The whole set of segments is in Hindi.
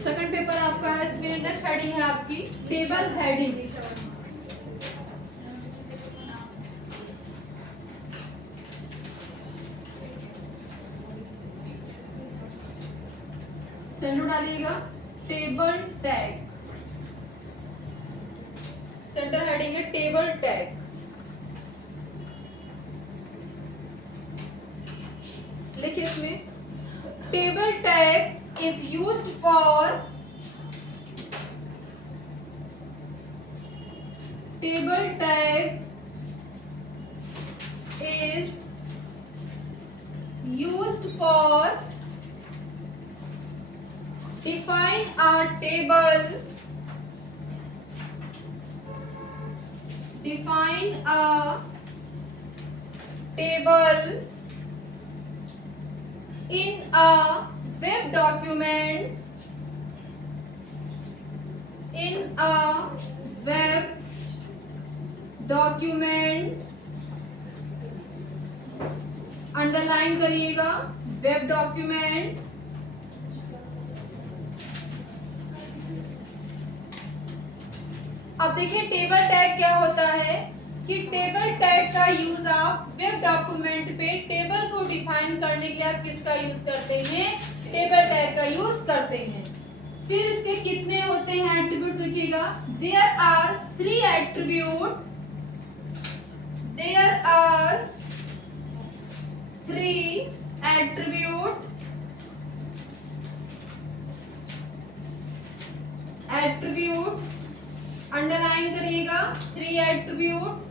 सेकंड पेपर आपका है, इसमें नेक्स्ट हेडिंग है आपकी टेबल हेडिंग। सेंटर डालिएगा टेबल टैग, सेंटर हेडिंग है टेबल टैग। लिखिए इसमें table tag is used for table tag is used for define a table, define a table in a web document, in a web document, underline करिएगा वेब डॉक्यूमेंट। अब देखिए टेबल टैग क्या होता है कि टेबल टैग का यूज आप वेब डॉक्यूमेंट पे टेबल को डिफाइन करने के लिए आप किसका यूज करते हैं, टेबल टैग का यूज करते हैं। फिर इसके कितने होते हैं एट्रीब्यूट लिखिएगा, there are 3 attribute, there are 3 attribute, attribute underline करिएगा 3 एट्रीब्यूट।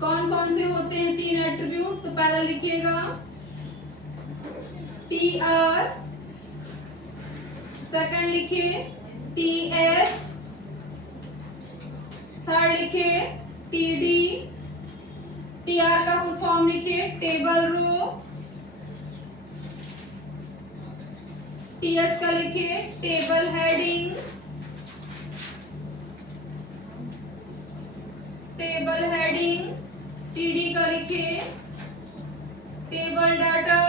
कौन कौन से होते हैं 3 एट्रीब्यूट, तो पहला लिखिएगा TR, सेकंड लिखिए TH, थर्ड लिखिए TD, TR का फुल फॉर्म लिखिए टेबल रो, TH का लिखिए table heading, table heading, TD का लिखिए टेबल डाटा,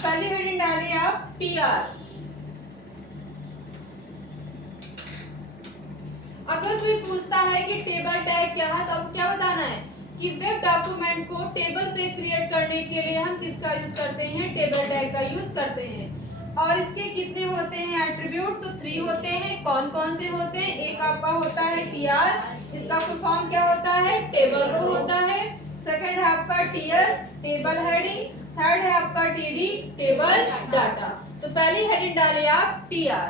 पहली हेडिंग डालिए आप TR। अगर कोई पूछता है कि टेबल टैग क्या है तो आपको क्या बताना है कि वेब डॉक्यूमेंट को टेबल पे क्रिएट करने के लिए हम किसका यूज करते हैं, टेबल टैग का यूज करते हैं। और इसके कितने होते हैं एट्रीब्यूट, तो 3 होते हैं। कौन कौन से होते हैं, एक आपका होता है TR, इसका फुल फॉर्म क्या होता है, टेबल रो होता है। सेकंड है आपका TS, टेबल हेडिंग, थर्ड है आपका TD, टेबल डाटा। तो पहली हेडिंग डालिए आप TR।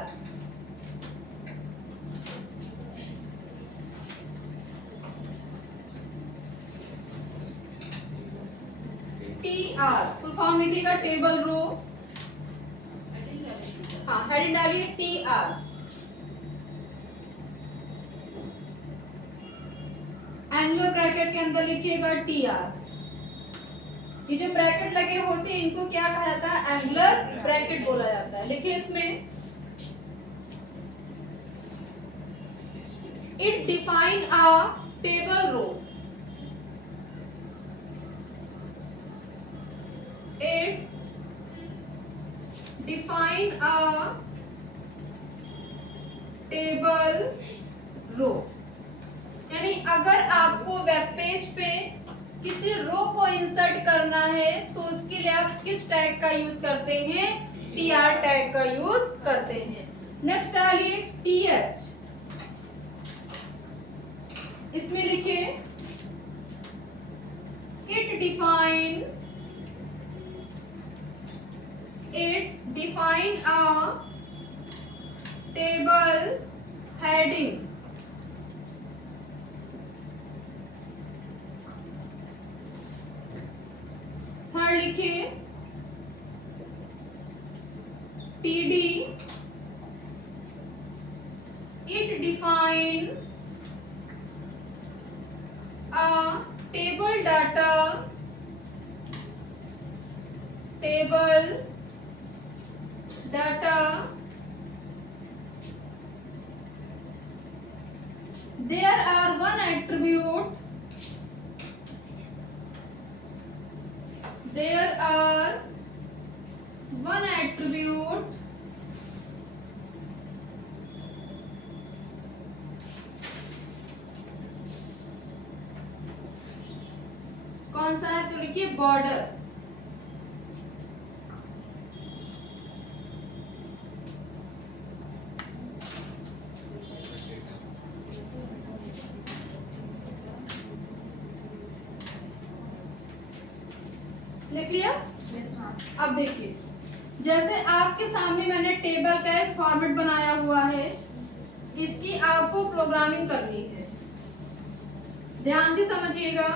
TR फुल फॉर्म लिखिएगा टेबल रो, हाँ हेडिंग डालिए TR। एंगुलर ब्रैकेट के अंदर लिखिएगा TR। ये जो ब्रैकेट लगे होते हैं इनको क्या कहा जाता है, एंगुलर ब्रैकेट बोला जाता है। लिखिए इसमें it define a table row, it define a table row. यानी अगर आपको वेब पेज पे किसी रो को इंसर्ट करना है तो उसके लिए आप किस टैग का यूज करते हैं, TR टैग का यूज करते हैं। नेक्स्ट डालिए TH, इसमें लिखिए it define a table heading, third लिखिए TD, it define a table data there are one attribute कौन सा है, तो लिखिए बॉर्डर। लिख लिया? अब देखिए, जैसे आपके सामने मैंने टेबल का एक फॉर्मेट बनाया हुआ है, इसकी आपको प्रोग्रामिंग करनी है। ध्यान से समझिएगा।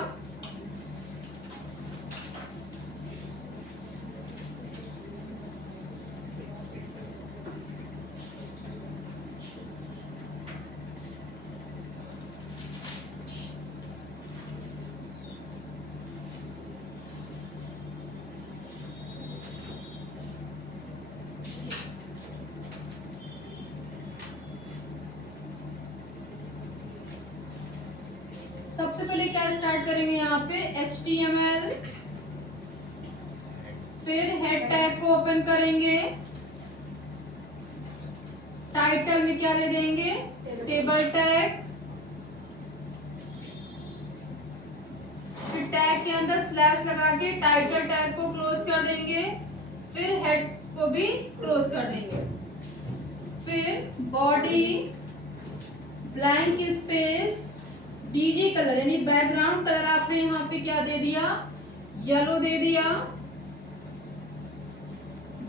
सबसे पहले क्या स्टार्ट करेंगे, यहाँ पे HTML, फिर हेड टैग को ओपन करेंगे, टाइटल में क्या दे देंगे, टेबल टैग, फिर टैग के अंदर स्लैश लगा के टाइटल टैग को क्लोज कर देंगे, फिर हेड को भी क्लोज कर देंगे, फिर body blank space BG colour यानी बैकग्राउंड कलर आपने यहाँ पे क्या दे दिया, येलो दे दिया,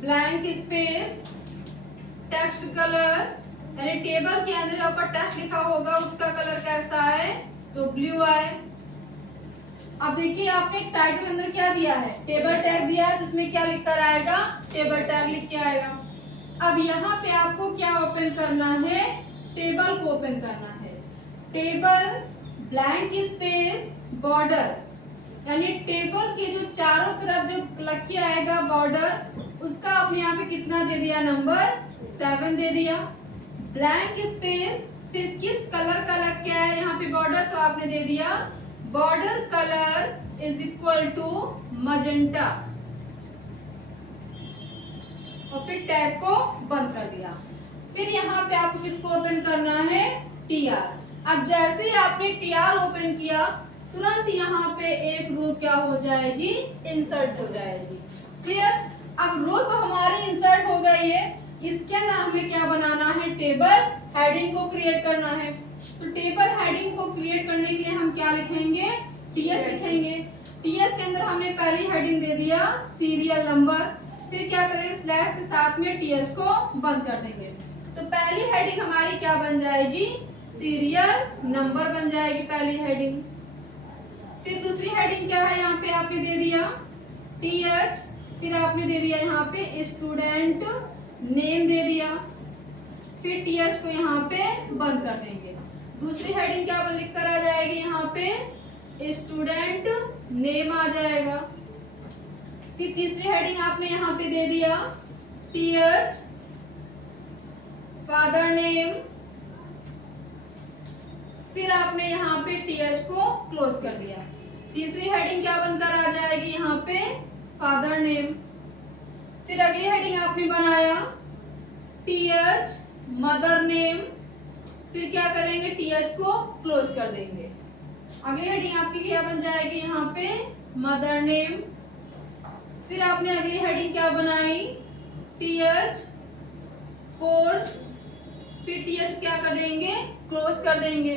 ब्लैंक स्पेस टेक्स्ट कलर यानी टेबल के अंदर जो ऊपर टेक्स्ट लिखा होगा उसका कलर कैसा है, तो ब्लू है। अब देखिए आपने टाइटल के अंदर क्या दिया है, टेबल टैग दिया है, तो उसमें क्या लिख कर आएगा, टेबल टैग लिख के आएगा। अब यहाँ पे आपको क्या ओपन करना है, टेबल को ओपन करना है, टेबल ब्लैंक स्पेस बॉर्डर यानी टेबल के जो चारों तरफ जो लग के आएगा बॉर्डर, उसका आपने यहाँ पे कितना दे दिया, नंबर 7 दे दिया, ब्लैंक स्पेस फिर किस कलर का लग के आया यहाँ पे बॉर्डर, तो आपने दे दिया border colour is equal to magenta, और फिर टैग को बंद कर दिया। फिर यहाँ पे आपको किसको ओपन करना है, TR। अब जैसे ही आपने TR ओपन किया, तुरंत यहाँ पे एक रो क्या हो जाएगी, इंसर्ट हो जाएगी। क्लियर? अब रो तो हमारी इंसर्ट हो गई है, इसके अंदर हमें क्या बनाना है, टेबल हेडिंग को क्रिएट करना है। तो टेबल हेडिंग को क्रिएट करने के लिए हम क्या लिखेंगे, TS लिखेंगे। TS के अंदर हमने पहली हेडिंग दे दिया सीरियल नंबर, फिर क्या करेंगे, स्लैश के साथ में TS को बंद कर देंगे। तो पहली हेडिंग हमारी क्या बन जाएगी, सीरियल नंबर बन जाएगी पहली हेडिंग। फिर दूसरी हेडिंग क्या है, यहाँ पे आपने दे दिया TH, फिर आपने दे दिया यहाँ पे स्टूडेंट नेम दे दिया, फिर TH को यहाँ पे बंद कर देंगे। दूसरी हेडिंग क्या लिख कर आ जाएगी, यहाँ पे स्टूडेंट नेम आ जाएगा। फिर तीसरी हेडिंग आपने यहाँ पे दे दिया TH फादर नेम, फिर आपने यहाँ पे TH को क्लोज कर दिया। तीसरी हेडिंग क्या बनकर आ जाएगी, यहाँ पे फादर नेम। फिर अगली हेडिंग आपने बनाया TH मदर नेम, फिर क्या करेंगे, TH को क्लोज कर देंगे। अगली हेडिंग आपकी क्या बन जाएगी, यहाँ पे मदर नेम। फिर आपने अगली हेडिंग क्या बनाई, TH कोर्स, फिर TH क्या कर देंगे, क्लोज कर देंगे।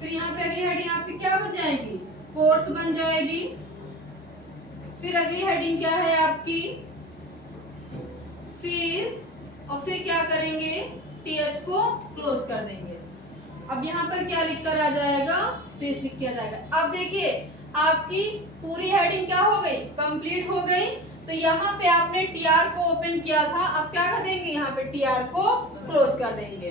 फिर यहाँ पे अगली हेडिंग आपकी क्या बन जाएगी, कोर्स बन जाएगी। फिर अगली हेडिंग क्या है आपकी, फीस, और फिर क्या करेंगे, TH को क्लोज कर देंगे। अब यहाँ पर क्या लिख कर आ जाएगा, फीस लिख के आ जाएगा। अब देखिए आपकी पूरी हेडिंग क्या हो गई, कंप्लीट हो गई। तो यहाँ पे आपने TR को ओपन किया था, अब क्या कर देंगे, यहाँ पे TR को क्लोज कर देंगे।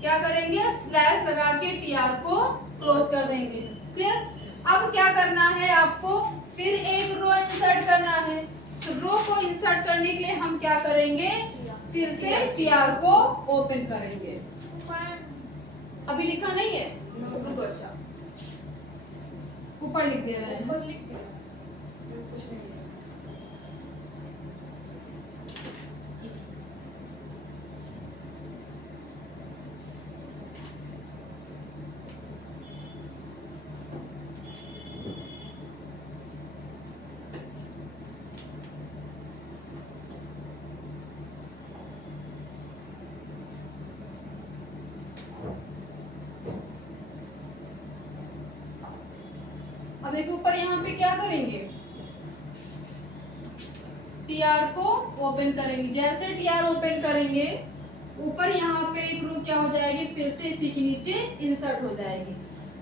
क्या करेंगे, स्लैश लगा के TR को क्लोज कर देंगे। क्लियर? अब क्या करना है आपको, फिर एक रो इंसर्ट करना है। तो रो को इंसर्ट करने के लिए हम क्या करेंगे, फिर से टीआर को ओपन करेंगे। अभी लिखा नहीं है, रुको, अच्छा ऊपर लिख दे रहे हैं। अब देखो ऊपर यहाँ पे क्या करेंगे, टीआर को ओपन करेंगे। जैसे टीआर ओपन करेंगे ऊपर यहाँ पे एक रो क्या हो जाएगी, फिर से इसी के नीचे इंसर्ट हो जाएगी।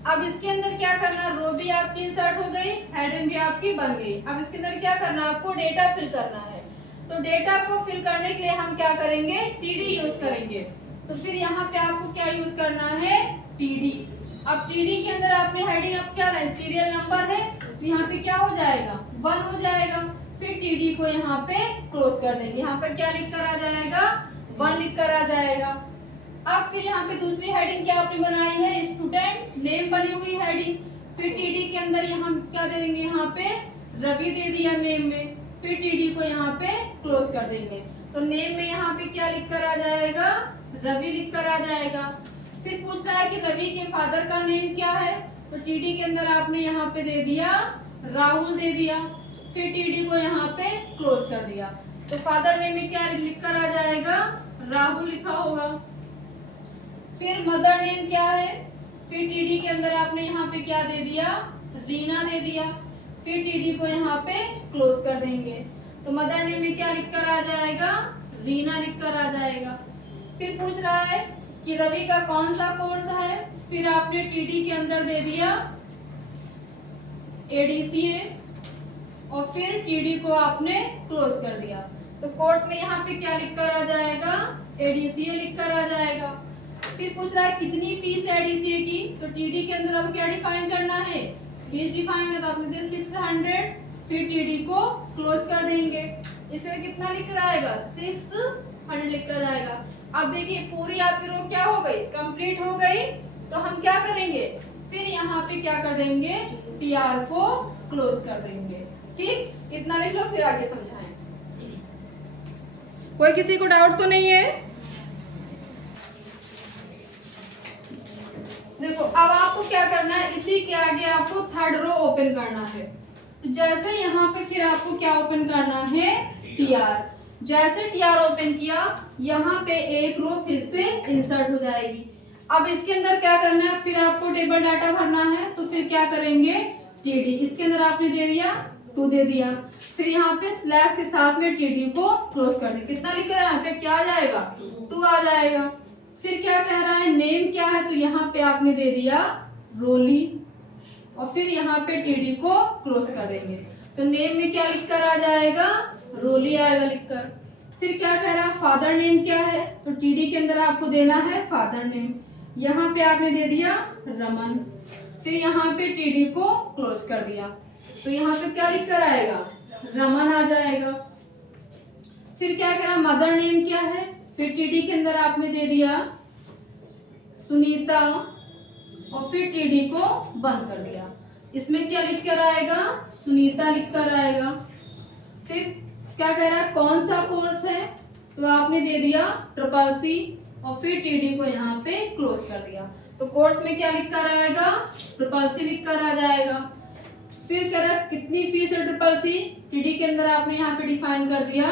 अब इसके अंदर क्या करना, रो भी आपकी इंसर्ट हो गई, हेडिंग भी आपकी बन गई। अब इसके अंदर क्या करना, आपको डेटा फिल करना है। तो डेटा को फिल करने के लिए हम क्या करेंगे, टीडी यूज करेंगे। तो फिर यहाँ पे आपको क्या यूज करना है, टीडी। अब टीडी के अंदर आपने हेडिंग अब क्या है, सीरियल नंबर है, तो यहाँ पे क्या हो जाएगा, 1 हो जाएगा। फिर टीडी को यहाँ पे क्लोज कर देंगे। यहाँ पर क्या लिख कर आ जाएगा, 1 लिख कर आ जाएगा। अब फिर यहाँ पे दूसरी हेडिंग क्या आपने बनाई है, स्टूडेंट नेम बनी हुई हेडिंग। फिर टीडी के अंदर यहाँ क्या दे देंगे, यहाँ पे रवि दे दिया नेम में। फिर टीडी को यहाँ पे क्लोज कर देंगे। तो नेम में यहाँ पे क्या लिख कर आ जाएगा, रवि लिख कर आ जाएगा। फिर पूछ रहा है कि रवि के फादर का नेम क्या है, तो टीडी के अंदर आपने यहाँ पे दे दिया राहुल दे दिया। फिर टीडी को यहाँ पे क्लोज कर दिया। तो फादर नेम में क्या लिख कर आ जाएगा, राहुल लिखा होगा। फिर मदर नेम क्या है, फिर टीडी के अंदर आपने यहाँ पे क्या दे दिया, रीना दे दिया। फिर टीडी को यहाँ पे क्लोज कर देंगे। तो मदर नेम में क्या लिख कर आ जाएगा, रीना लिख कर आ जाएगा। फिर पूछ रहा है कि रवि का कौन सा कोर्स है, फिर आपने टीडी के अंदर दे दिया एडीसीए और फिर टीडी को आपने क्लोज कर दिया। तो कोर्स में यहाँ पे क्या लिख कर आ जाएगा, एडीसीए लिख कर आ जाएगा। फिर पूछ रहा है कितनी फीस है एडीसीए की, तो टीडी के अंदर अब क्या डिफाइन करना है, फीस डिफाइन है। तो आपने दिया 600, फिर टीडी को क्लोज कर देंगे। इसमें कितना लिख कर आएगा, 600 लिख कर जाएगा। अब देखिए पूरी आपकी रो क्या हो गई, कंप्लीट हो गई। तो हम क्या करेंगे, फिर यहाँ पे क्या कर देंगे, टीआर को क्लोज कर देंगे। ठीक, इतना लिख लो, फिर आगे समझाएं। कोई किसी को डाउट तो नहीं है? देखो अब आपको क्या करना है, इसी के आगे आपको थर्ड रो ओपन करना है। तो जैसे यहाँ पे फिर आपको क्या ओपन करना है, टीआर। जैसे टीआर ओपन किया, यहाँ पे एक रो फिर से इंसर्ट हो जाएगी। अब इसके अंदर क्या करना है, फिर आपको टेबल डाटा भरना है। तो फिर क्या करेंगे, टीडी इसके अंदर आपने दे दिया 2 दे दिया। फिर यहाँ पे स्लैश के साथ में टीडी को क्लोज कर दे। कितना लिखा है यहाँ पे, क्या आ जाएगा, 2 आ जाएगा। फिर क्या कह रहा है, नेम क्या है, तो यहाँ पे आपने दे दिया रोली और फिर यहाँ पे टीडी को क्लोज कर देंगे। तो नेम में क्या लिख कर आ जाएगा, रोली आएगा लिखकर। फिर क्या कह रहा है, फादर नेम क्या है, तो टीडी के अंदर आपको देना है फादर नेम। यहाँ पे आपने दे दिया रमन। फिर यहाँ पे टीडी को क्लोज कर दिया। तो यहाँ पे क्या लिख कर आएगा, रमन आ जाएगा। फिर क्या कह रहा, मदर नेम क्या है, फिर टीडी के अंदर आपने दे दिया सुनीता और फिर टीडी को बंद कर दिया। इसमें क्या लिख कर आएगा, सुनीता लिख कर आएगा। फिर क्या कह रहा है, कौन सा कोर्स है, तो आपने दे दिया ट्रिपल-सी और फिर टीडी को यहाँ पे क्लोज कर दिया। तो कोर्स में क्या लिख कर आएगा, ट्रिपल-सी लिख कर आ जाएगा। फिर कह रहा है कितनी फीस है ट्रिपल-सी, टीडी के अंदर आपने यहाँ पे डिफाइन कर दिया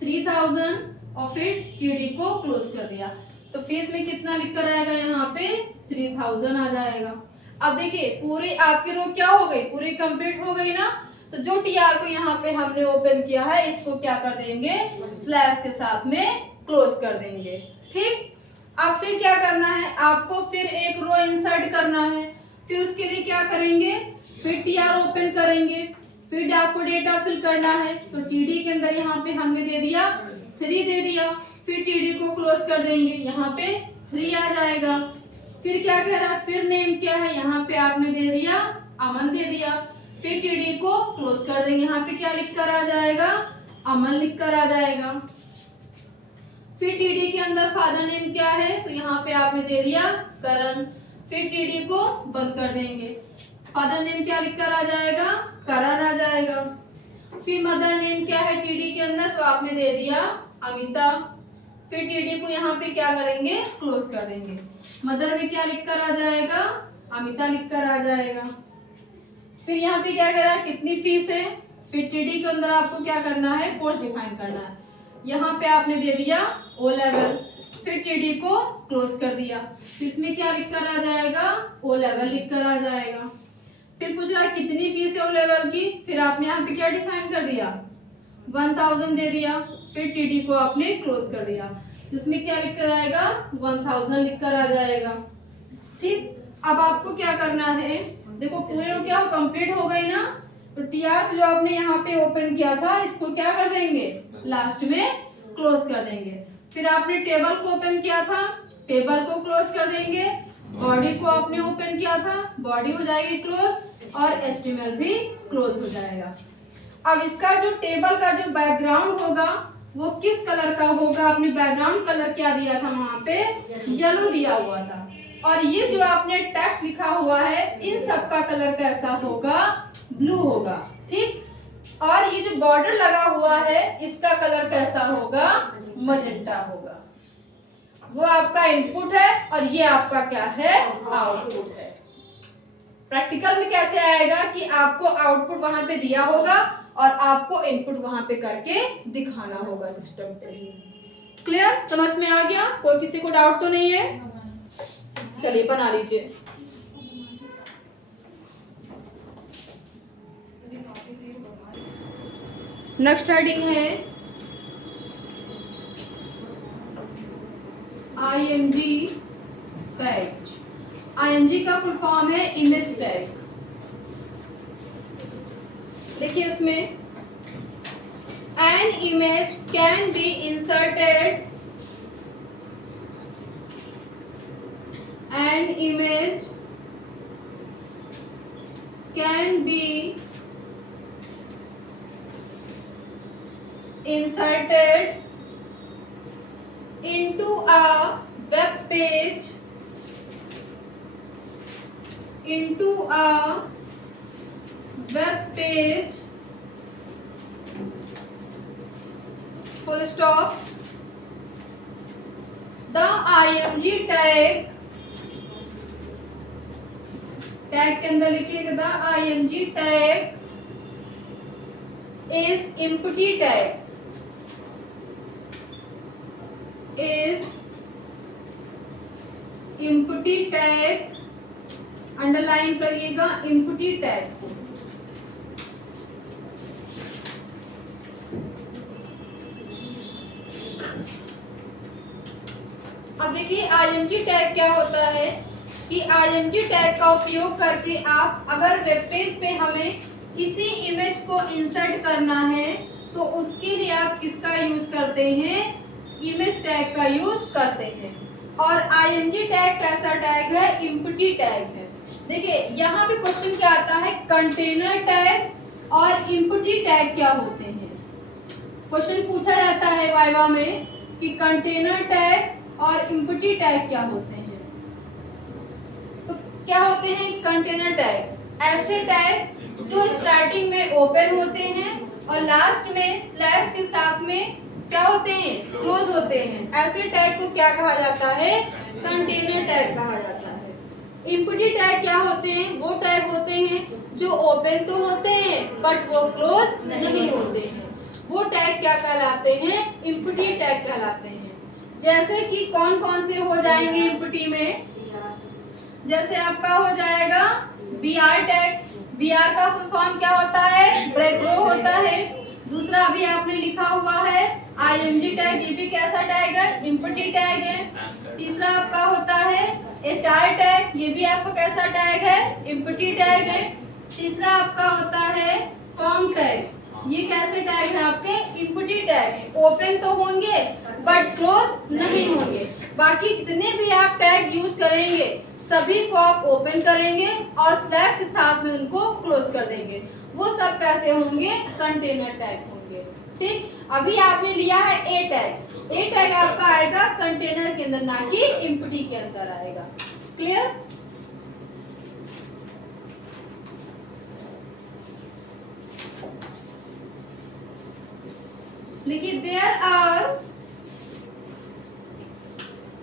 3000 और फिर टीडी को क्लोज कर दिया। तो फीस में कितना लिख कर आएगा, यहाँ पे 3000 आ जाएगा। अब देखिए पूरी आपकी रो क्या हो गई, पूरी कंप्लीट हो गई ना। तो जो टीआर को यहाँ पे हमने ओपन किया है, इसको क्या कर देंगे, स्लैश के साथ में क्लोज कर देंगे। ठीक, अब फिर क्या करना है, आपको फिर एक रो इंसर्ट करना है। फिर उसके लिए क्या करेंगे, फिर टीआर ओपन करेंगे। फिर आपको डेटा फिल करना है। तो टीडी के अंदर यहाँ पे हमने दे दिया 3 दे दिया। फिर टीडी को क्लोज कर देंगे, यहाँ पे 3 आ जाएगा। फिर क्या कह रहा है, फिर नेम क्या है, यहाँ पे आपने दे दिया अमन दे दिया। फिर टीडी को क्लोज कर देंगे, यहाँ पे क्या लिख कर आ जाएगा, अमन लिख कर आ जाएगा। फिर टीडी के अंदर फादर नेम क्या है, तो यहाँ पे आपने दे दिया करण। फिर टीडी को बंद कर देंगे, फादर नेम क्या लिख कर आ जाएगा, करण आ जाएगा। फिर मदर नेम क्या है टीडी के अंदर, तो आपने दे दिया अमिता। फिर टीडी को यहाँ पे क्या करेंगे, क्लोज कर देंगे। मदर में क्या लिख कर आ जाएगा, अमिता लिख कर आ जाएगा। फिर यहाँ पे क्या कह रहा है, कितनी फीस है, फिर टीडी के अंदर आपको क्या करना है, कोर्स डिफाइन करना है। यहाँ पे आपने दे दिया ओ लेवल। फिर टीडी को क्लोज कर दिया, तो इसमें क्या लिख कर आ जाएगा, ओ लेवल लिख कर आ जाएगा। फिर पूछ रहा है कितनी फीस है ओ लेवल की, फिर आपने यहाँ पे क्या डिफाइन कर दिया, 1000 दे दिया। फिर टीडी को आपने क्लोज कर दिया, तो इसमें क्या लिख कर आएगा, 1000 लिख कर आ जाएगा। ठीक, अब आपको क्या करना है, देखो पूरे क्या कंप्लीट हो गई ना, तो टीआर जो आपने यहाँ पे ओपन किया था इसको क्या कर देंगे, लास्ट में क्लोज कर देंगे। फिर आपने टेबल को ओपन किया था, टेबल को क्लोज कर देंगे। बॉडी को आपने ओपन किया था, बॉडी हो जाएगी क्लोज, और एचटीएमएल भी क्लोज हो जाएगा। अब इसका जो टेबल का जो बैकग्राउंड होगा वो किस कलर का होगा, आपने बैकग्राउंड कलर क्या दिया था, वहां पे येलो दिया हुआ था। और ये जो आपने टेक्स्ट लिखा हुआ है इन सब का कलर कैसा होगा, ब्लू होगा। ठीक, और ये जो बॉर्डर लगा हुआ है इसका कलर कैसा होगा, मजेंटा होगा। वो आपका इनपुट है और ये आपका क्या है, आउटपुट है। प्रैक्टिकल में कैसे आएगा कि आपको आउटपुट वहां पे दिया होगा और आपको इनपुट वहां पे करके दिखाना होगा सिस्टम पे। क्लियर, समझ में आ गया, कोई किसी को डाउट तो नहीं है, चलिए बना लीजिए। नेक्स्ट हेडिंग है IMG टैग। IMG का फुल फॉर्म है इमेज टैग। देखिए इसमें an image can be inserted, an image can be inserted into a web page, into a web page, full stop. The IMG tag के अंदर लिखिएगा the IMG tag is empty tag, is empty tag, underline करिएगा empty tag को। अब देखिए IMG टैग क्या होता है कि IMG टैग का उपयोग करके आप अगर वेब पेज पे हमें किसी इमेज को इंसर्ट करना है तो उसके लिए आप किसका यूज करते हैं, इमेज टैग का यूज करते हैं। और IMG टैग कैसा टैग है, एम्प्टी टैग है। देखिए यहाँ पे क्वेश्चन क्या आता है, कंटेनर टैग और एम्प्टी टैग क्या होते हैं। क्वेश्चन पूछा जाता है वाइवा में कि कंटेनर टैग और एम्प्टी टैग क्या होते हैं। तो क्या होते हैं कंटेनर टैग, ऐसे टैग जो स्टार्टिंग में ओपन होते हैं और लास्ट में स्लैश के साथ में क्या होते हैं, क्लोज होते हैं। ऐसे टैग को क्या कहा जाता है, कंटेनर टैग कहा जाता है। एम्प्टी टैग क्या होते हैं, वो टैग होते हैं जो ओपन तो होते हैं बट वो क्लोज नहीं होते हैं। वो टैग क्या कहलाते हैं, एम्प्टी टैग कहलाते हैं। जैसे कि कौन कौन से हो जाएंगे एम्प्टी में, जैसे आपका हो जाएगा BR टैग। BR का फुल फॉर्म क्या होता है, ब्रेक रो होता है। दूसरा अभी आपने लिखा हुआ है IMG टैग, ये भी कैसा टैग है, एम्प्टी टैग है। तीसरा आपका होता है HR टैग, ये भी आपका कैसा टैग है, एम्प्टी टैग है। तीसरा आपका होता है फॉर्म टैग, ये कैसे टैग है आपके, एम्प्टी टैग है। ओपन तो होंगे बट क्लोज नहीं होंगे। बाकी जितने भी आप टैग यूज करेंगे सभी को आप ओपन करेंगे और स्लैश के साथ में उनको क्लोज कर देंगे। वो सब कैसे होंगे? कंटेनर टैग होंगे। ठीक, अभी आपने लिया है ए टैग। ए टैग आपका आएगा कंटेनर के अंदर, ना कि एम्प्टी के अंदर आएगा। क्लियर? लिखिए there are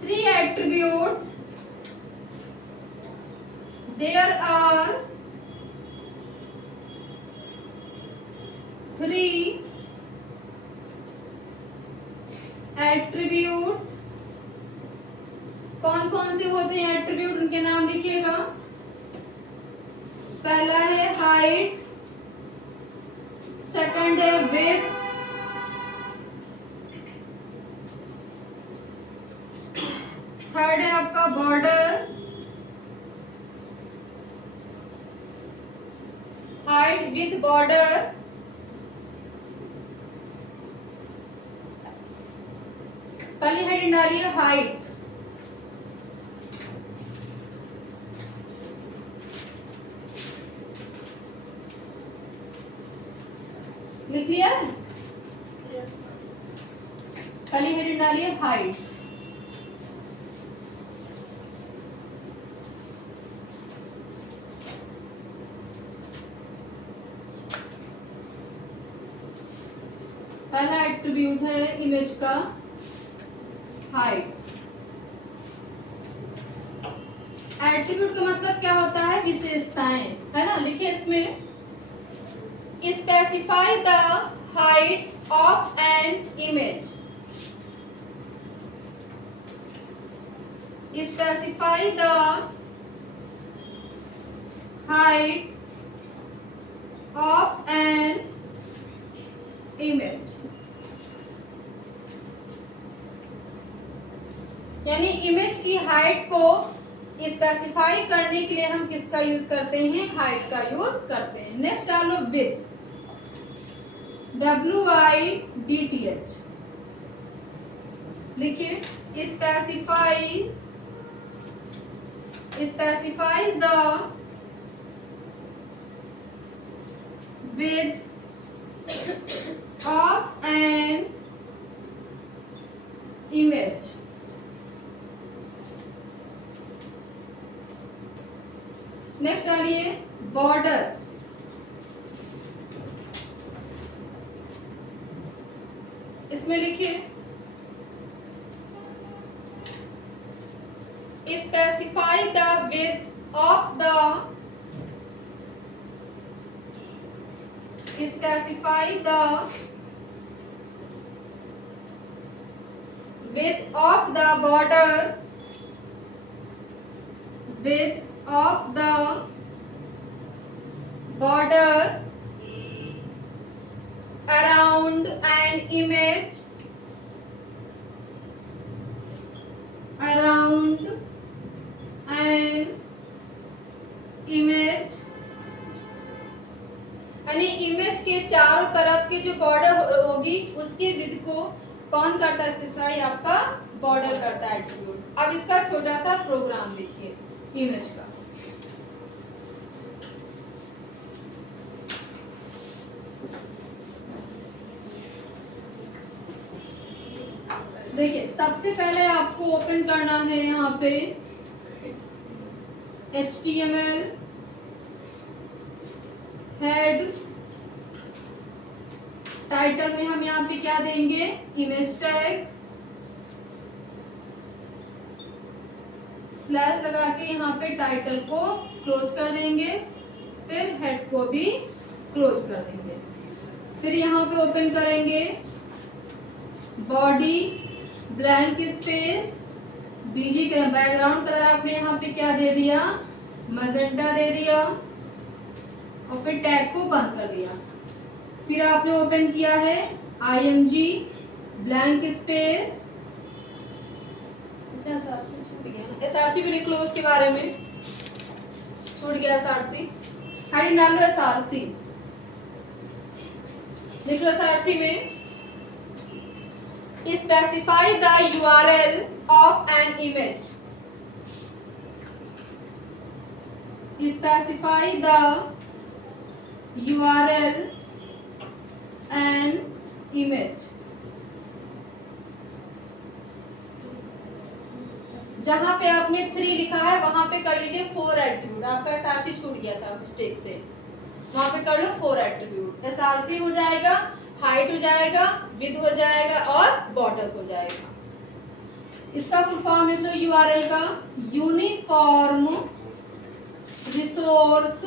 3 attribute, there are 3 attribute. कौन कौन से होते हैं एट्रीब्यूट? उनके नाम लिखिएगा। पहला है हाइट, सेकंड है विड्थ, थर्ड है आपका बॉर्डर, हाइट विथ बॉर्डर, पहली हेडिंग डालिए हाइट। लिख लिया? पहली हेडिंग डालिए हाइट। पहला एट्रीब्यूट है इमेज का हाइट। एट्रीब्यूट का मतलब क्या होता है? विशेषताएं, है ना। लिखिए इसमें specify the height of an image, specify the height of an image. यानी इमेज की हाइट को स्पेसिफाई करने के लिए हम किसका यूज करते हैं? हाइट का यूज करते हैं। नेक्स्ट डालो विड्थ, WIDTH। लिखिए specifies the width of an image। Next डालिए बॉर्डर, इसमें लिखिए specify the width of the, specify the width of the border, width of the border around an image, around an image। यानी इमेज के चारों तरफ की जो बॉर्डर होगी उसके विड्थ को कौन करता है? स्पेसिफाई आपका बॉर्डर करता है एट्रीब्यूट। अब इसका छोटा सा प्रोग्राम देखिए इमेज का। देखिए सबसे पहले आपको ओपन करना है यहाँ पे HTML हेड, टाइटल में हम यहाँ पे क्या देंगे? इमेज टैग, स्लैश लगा के यहाँ पे टाइटल को क्लोज कर देंगे, फिर हेड को भी क्लोज कर देंगे। फिर यहाँ पे ओपन करेंगे बॉडी, ब्लैंक स्पेस, बीजी का बैकग्राउंड कलर आपने यहाँ पे क्या दे दिया? मजेंटा दे दिया, और फिर टैग को बंद कर दिया। फिर आपने ओपन किया है IMG, ब्लैंक स्पेस, अच्छा SRC छूट गया, SRC भी लिख लो, उसके बारे में छूट गया SRC। हेडिंग डाल लो SRC, लिख लो SRC में specify the URL of an image, specify the URL and image। जहां पे आपने 3 लिखा है वहां पे कर लीजिए 4 एट्रीब्यूट। आपका एसआरसी छूट गया था मिस्टेक से, वहां पे कर लो 4 एट्रीब्यूट। एसआरसी हो जाएगा, हाइट हो जाएगा, विड्थ हो जाएगा और बॉर्डर हो जाएगा। इसका फुल फॉर्म लिख लो यूआरएल का, यूनिफॉर्म रिसोर्स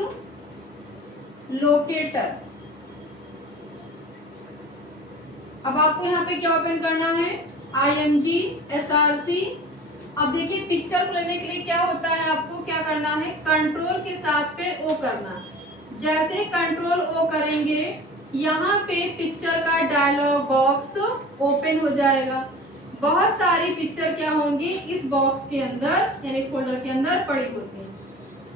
लोकेटर। अब आपको यहाँ पे क्या ओपन करना है, IMG SRC। अब देखिए पिक्चर को लेने के लिए क्या होता है, आपको क्या करना है, कंट्रोल के साथ पे ओ करना। जैसे कंट्रोल ओ करेंगे यहाँ पे पिक्चर का डायलॉग बॉक्स ओपन हो जाएगा। बहुत सारी पिक्चर क्या होंगी इस बॉक्स के अंदर यानी फोल्डर के अंदर पड़ी होती हैं।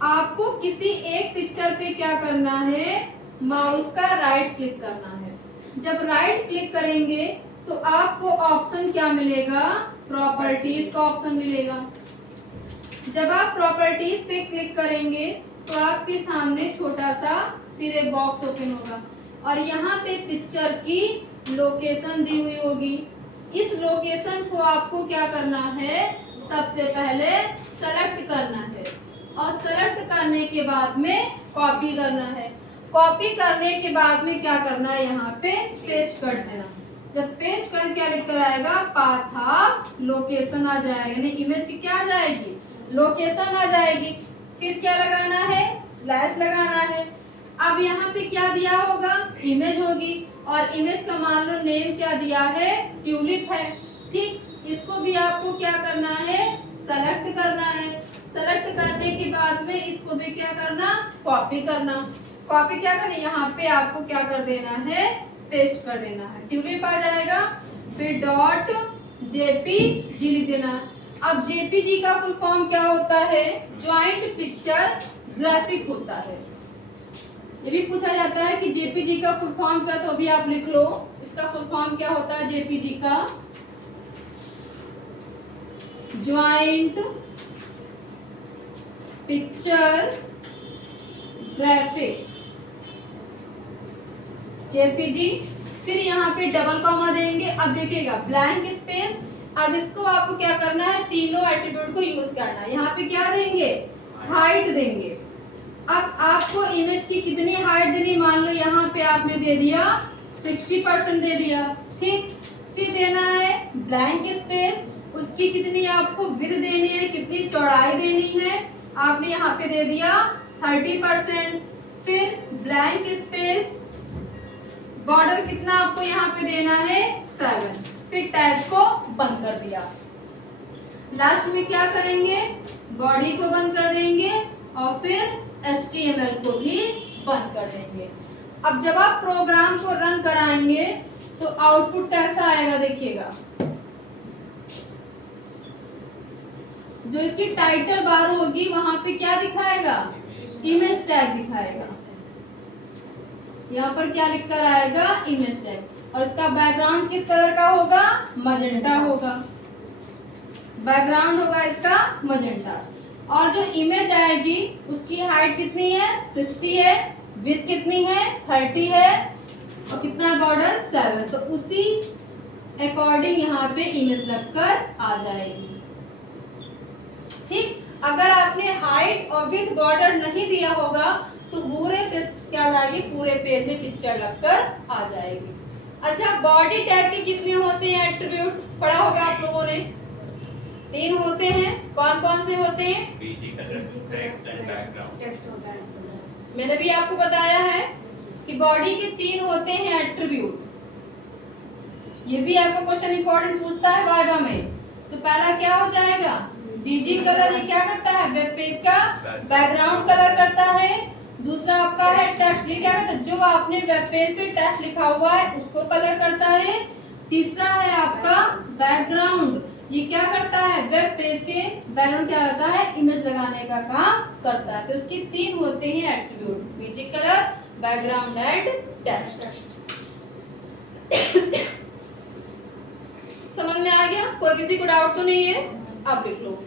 आपको किसी एक पिक्चर पे क्या करना है, माउस का राइट क्लिक करना है। जब राइट क्लिक करेंगे तो आपको ऑप्शन क्या मिलेगा, प्रॉपर्टीज का ऑप्शन मिलेगा। जब आप प्रॉपर्टीज पे क्लिक करेंगे तो आपके सामने छोटा सा फिर एक बॉक्स ओपन होगा और यहाँ पे पिक्चर की लोकेशन दी हुई होगी। इस लोकेशन को आपको क्या करना है, सबसे पहले सेलेक्ट करना है और सेलेक्ट करने के बाद में कॉपी करना है। कॉपी करने के बाद में क्या करना है, यहाँ पे पेस्ट कर देना। जब पेस्ट कर क्या लिख कर आएगा, पाथ ऑफ लोकेशन आ जाएगा, यानी इमेज की क्या आ जाएगी, लोकेशन आ जाएगी। फिर क्या लगाना है, स्लैश लगाना है। अब यहाँ पे क्या दिया होगा, इमेज होगी और इमेज का मान लो नेम क्या दिया है, ट्यूलिप है। ठीक, इसको भी आपको क्या करना है, सेलेक्ट करना है। सेलेक्ट करने के बाद में इसको भी क्या करना, कॉपी करना। कॉपी क्या करें, यहाँ पे आपको क्या कर देना है, पेस्ट कर देना है, ट्यूलिप आ जाएगा। फिर डॉट जेपीजी लिख देना। अब जेपीजी का फुल फॉर्म क्या होता है, ज्वाइंट पिक्चर ग्राफिक होता है। ये भी पूछा जाता है कि जेपीजी का फुल फॉर्म क्या, तो अभी आप लिख लो इसका फुल फॉर्म क्या होता है जेपीजी का, ज्वाइंट पिक्चर ग्राफिक, जेपीजी। फिर यहाँ पे डबल कॉमा देंगे। अब देखिएगा ब्लैंक स्पेस। अब इसको आपको क्या करना है, तीनों एट्रीब्यूट को यूज करना है। यहाँ पे क्या देंगे, हाइट देंगे। अब आपको इमेज की कितनी हाइट देनी, मान लो यहाँ पे आपने दे दिया 60% दे दिया। ठीक, फिर देना है ब्लैंक स्पेस, उसकी कितनी आपको विड्थ देनी है, कितनी चौड़ाई देनी है, आपने यहाँ पे दे दिया 30%। फिर ब्लैंक स्पेस, बॉर्डर कितना आपको यहाँ पे देना है 7। फिर टैग को बंद कर दिया। लास्ट में क्या करेंगे, बॉडी को बंद कर देंगे और फिर HTML को भी बंद कर देंगे। अब जब आप प्रोग्राम को रन कराएंगे तो आउटपुट कैसा आएगा, देखिएगा। जो इसकी टाइटल बार होगी वहां पे क्या दिखाएगा, इमेज टैग दिखाएगा। यहाँ पर क्या लिखकर आएगा, इमेज टैग। और इसका बैकग्राउंड किस कलर का होगा, मजेंटा होगा। बैकग्राउंड होगा इसका मजेंटा। और जो इमेज आएगी उसकी हाइट कितनी है, 60 है, विड्थ कितनी है, 30 है और कितना बॉर्डर 7। तो उसी अकॉर्डिंग यहाँ पे इमेज लगकर आ जाएगी। ठीक, अगर आपने हाइट और विड्थ बॉर्डर नहीं दिया होगा तो पूरे क्या आएगी, पूरे पेज में पिक्चर लगकर आ जाएगी। अच्छा, बॉडी टैग के कितने होते हैं एट्रीब्यूट, पढ़ा होगा आप लोगों ने, 3 होते हैं। कौन कौन से होते हैं, मैंने भी आपको बताया है कि बॉडी के 3 होते हैं एट्रीब्यूट। ये भी आपका क्वेश्चन इंपॉर्टेंट पूछता है वाइवा में। तो पहला क्या हो जाएगा, बीजी कलर, ये क्या करता है, वेब पेज का बैकग्राउंड कलर करता है। दूसरा आपका है टेक्स्ट, ये क्या करता है, जो आपने वेब पेज पे टेक्स्ट लिखा हुआ है उसको कलर करता है। तीसरा है आपका बैकग्राउंड, ये क्या करता है, वेब पेज के बैकग्राउंड क्या करता है, इमेज लगाने का काम करता है। तो इसकी 3 होते हैं attribute, basic colour, background and text. समझ में आ गया, कोई किसी को डाउट तो नहीं है, आप लिख लो।